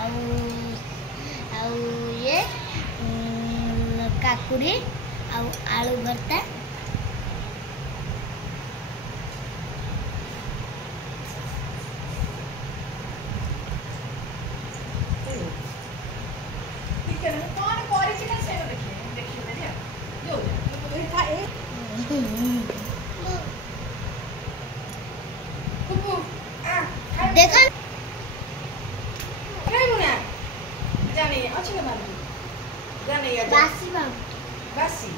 ଆଉ ଆଉ ଇଏ କାକୁଡ଼ି ଆଉ ଆଳୁ ଭର୍ତ୍ତା। देखा बासी बासी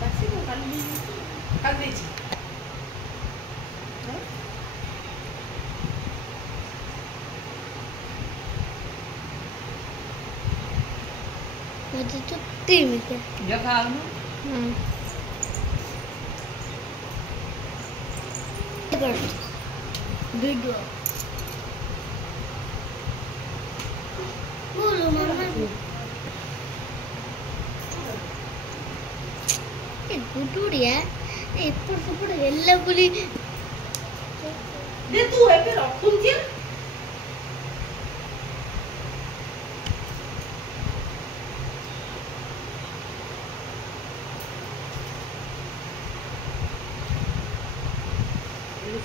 बासी को कल दीजिए मुझे तो तीन में क्या जो खा लो वीडियो बोलो मम्मा ये गुडुड़िया एपट सेपट हेल्ला बोली दे तू है फिर तुम जी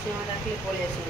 से रखले पड़े आसे